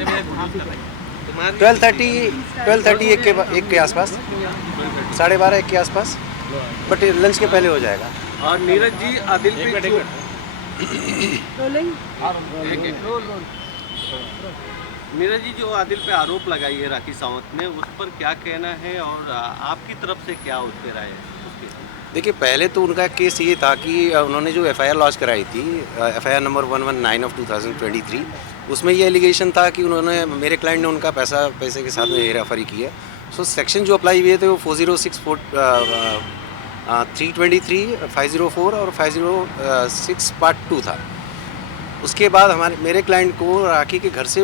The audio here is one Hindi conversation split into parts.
12:30 एक के आसपास, 12:30 1 के आसपास, बट लंच के पहले हो जाएगा। और नीरज जी आदिल पे नीरज जी, जो आदिल पे आरोप लगाई है राखी सावंत ने, उस पर क्या कहना है और आपकी तरफ से क्या उस पर राय है? देखिए, पहले तो उनका केस ये था कि उन्होंने जो एफआईआर लॉन्च कराई थी, एफआईआर नंबर 119 ऑफ 2023, उसमें ये एलिगेशन था कि उन्होंने, मेरे क्लाइंट ने उनका पैसे के साथ में हेराफेरी की है। सो सेक्शन जो अप्लाई हुए थे वो 406, 323, 504 और 506 पार्ट 2 था। उसके बाद मेरे क्लाइंट को राखी के घर से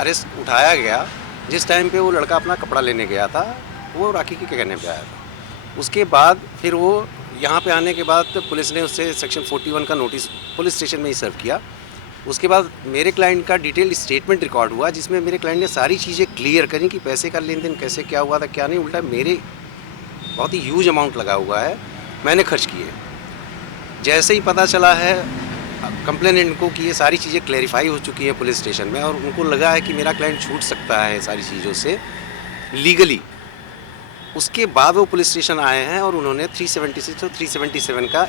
अरेस्ट उठाया गया, जिस टाइम पे वो लड़का अपना कपड़ा लेने गया था, वो राखी के कहने पे आया था। उसके बाद फिर वो यहाँ पे आने के बाद पुलिस ने उससे सेक्शन 41 का नोटिस पुलिस स्टेशन में ही सर्व किया। उसके बाद मेरे क्लाइंट का डिटेल स्टेटमेंट रिकॉर्ड हुआ, जिसमें मेरे क्लाइंट ने सारी चीज़ें क्लियर करी कि पैसे का लेन देन कैसे क्या हुआ था, क्या नहीं। उल्टा मेरे बहुत ही ह्यूज अमाउंट लगा हुआ है, मैंने खर्च किए। जैसे ही पता चला है कंप्लेनेंट को कि ये सारी चीज़ें क्लैरिफाई हो चुकी है पुलिस स्टेशन में, और उनको लगा है कि मेरा क्लाइंट छूट सकता है सारी चीज़ों से लीगली, उसके बाद वो पुलिस स्टेशन आए हैं और उन्होंने 376 और 377 का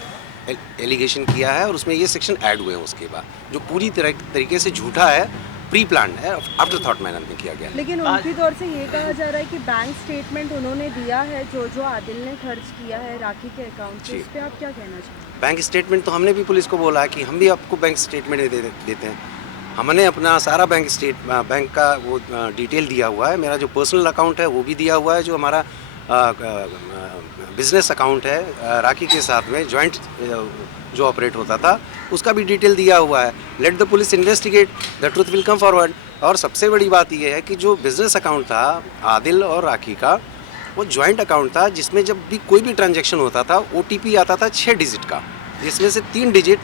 एलिगेशन किया है, और उसमें ये सेक्शन ऐड हुए हैं उसके बाद, जो पूरी तरीके से झूठा है, प्री प्लान है, आफ्टर थॉट मैनर में किया गया। लेकिन उनकी तौर से ये कहा जा रहा है कि बैंक स्टेटमेंट उन्होंने दिया है जो आदिल ने खर्च किया है राखी के अकाउंट से, इस पे आप क्या कहना चाहेंगे? बैंक स्टेटमेंट तो हमने भी पुलिस को बोला है कि हम भी आपको बैंक स्टेटमेंट देते हैं। हमने अपना सारा बैंक का वो डिटेल दिया हुआ है, मेरा जो पर्सनल अकाउंट है वो भी दिया हुआ है, जो हमारा बिजनेस अकाउंट है राखी के साथ में जॉइंट जो ऑपरेट होता था, उसका भी डिटेल दिया हुआ है। Let the police investigate, the truth will come forward. और सबसे बड़ी बात यह है कि जो बिज़नेस अकाउंट था आदिल और राखी का, वो जॉइंट अकाउंट था, जिसमें जब भी कोई भी ट्रांजैक्शन होता था OTP आता था 6 डिजिट का, जिसमें से 3 डिजिट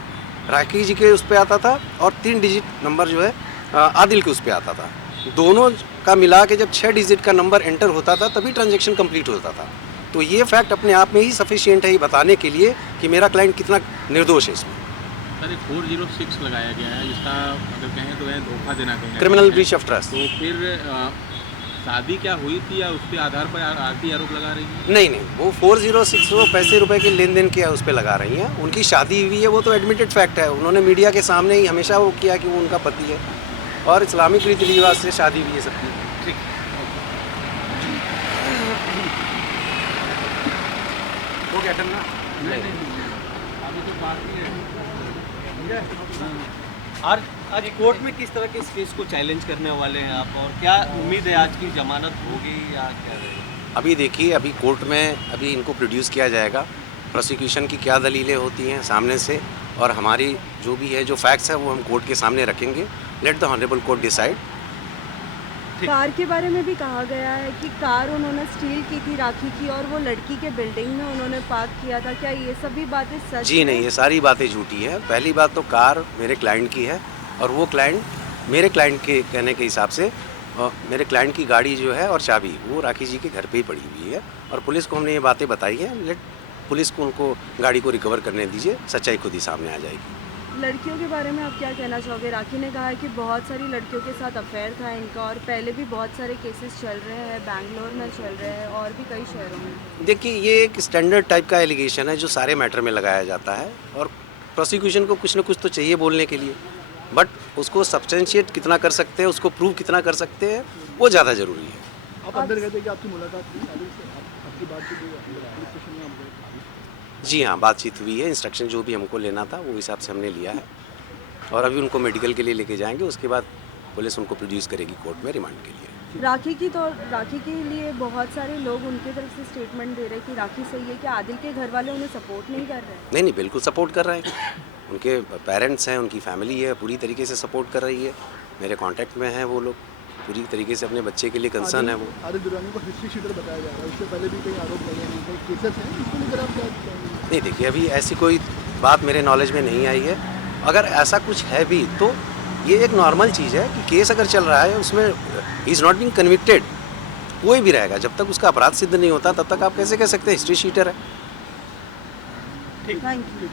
राखी जी के उस पर आता था और 3 डिजिट नंबर जो है आदिल के उस पर आता था। दोनों का मिला के जब 6 डिजिट का नंबर एंटर होता था तभी ट्रांजैक्शन कंप्लीट होता था। तो ये फैक्ट अपने आप में ही सफिशिएंट है ये बताने के लिए कि मेरा क्लाइंट कितना निर्दोष है इसमें। सर 406 लगाया गया है, जिसका अगर कहें तो है धोखा देना कहें, क्रिमिनल ब्रीच ऑफ ट्रस्ट। तो फिर शादी क्या हुई थी या उसके आधार पर आरती आरोप लगा रही है? नहीं, वो 406 वो पैसे रुपए के लेन देन किया उस पर लगा रही हैं। उनकी शादी हुई है, वो तो एडमिटेड फैक्ट है। उन्होंने मीडिया के सामने ही हमेशा वो किया कि वो उनका पति है, और इस्लामिक रीति रिवाज से शादी हुई है सबकी। ठीक। वो क्या करना? नहीं, अभी तो बाकी है। और आज कोर्ट में किस तरह के इस केस को चैलेंज करने वाले हैं आप, और क्या उम्मीद है आज की जमानत होगी या क्या रहेगा? अभी देखिए, अभी कोर्ट में अभी इनको प्रोड्यूस किया जाएगा, प्रोसिक्यूशन की क्या दलीलें होती हैं सामने से, और हमारी जो भी है जो फैक्ट्स है वो हम कोर्ट के सामने रखेंगे। Let the honourable court decide. Car के बारे में भी कहा गया है कि कार उन्होंने स्टील की थी राखी की, और वो लड़की के बिल्डिंग में उन्होंने पार्क किया था। क्या ये सभी बातें सच? जी नहीं, ये सारी बातें झूठी है। पहली बात तो कार मेरे क्लाइंट की है, और वो क्लाइंट मेरे क्लाइंट के कहने के हिसाब से मेरे क्लाइंट की गाड़ी जो है और चाबी वो राखी जी के घर पे ही पड़ी हुई है, और पुलिस को हमने ये बातें बताई हैं। लेट पुलिस को उनको गाड़ी को रिकवर करने दीजिए, सच्चाई खुद ही सामने आ जाएगी। लड़कियों के बारे में आप क्या कहना चाहोगे? राखी ने कहा है कि बहुत सारी लड़कियों के साथ अफेयर था इनका, और पहले भी बहुत सारे केसेस चल रहे हैं, बैंगलोर में चल रहे हैं और भी कई शहरों में। देखिए, ये एक स्टैंडर्ड टाइप का एलिगेशन है जो सारे मैटर में लगाया जाता है, और प्रोसिक्यूशन को कुछ ना कुछ तो चाहिए बोलने के लिए, बट उसको सब्सटेंशिएट कितना कर सकते हैं, उसको प्रूव कितना कर सकते हैं, वो ज़्यादा ज़रूरी है। आप अंदर गए थे कि आपकी मुलाकात हुई आदिल से, आपकी बातचीत हुई पुलिस स्टेशन में? आप गए? जी हाँ, बातचीत हुई है। इंस्ट्रक्शन जो भी हमको लेना था वो हिसाब से हमने लिया है, और अभी उनको मेडिकल के लिए लेके जाएंगे। उसके बाद पुलिस उनको प्रोड्यूस करेगी कोर्ट में रिमांड के लिए। राखी के लिए बहुत सारे लोग उनके तरफ से स्टेटमेंट दे रहे हैं कि राखी सही है। क्या आदिल के घर वाले उन्हें सपोर्ट नहीं कर रहे हैं? नहीं, बिल्कुल सपोर्ट कर रहे हैं। उनके पेरेंट्स हैं, उनकी फैमिली है, पूरी तरीके से सपोर्ट कर रही है। मेरे कांटेक्ट में हैं वो लोग, पूरी तरीके से अपने बच्चे के लिए कंसर्न है वो। आदिल दुरानी को हिस्ट्री शीटर बताया जा रहा है, उससे पहले भी कई आरोप लगे हैं, कई केसेस हैं, इसको लेकर आप क्या कहेंगे? नहीं, देखिए, अभी ऐसी कोई बात मेरे नॉलेज में नहीं आई है। अगर ऐसा कुछ है भी तो ये एक नॉर्मल चीज़ है कि केस अगर चल रहा है उसमें he is not being convicted, कोई भी रहेगा, जब तक उसका अपराध सिद्ध नहीं होता तब तक आप कैसे कह सकते हैं हिस्ट्री शीटर है। Thank you.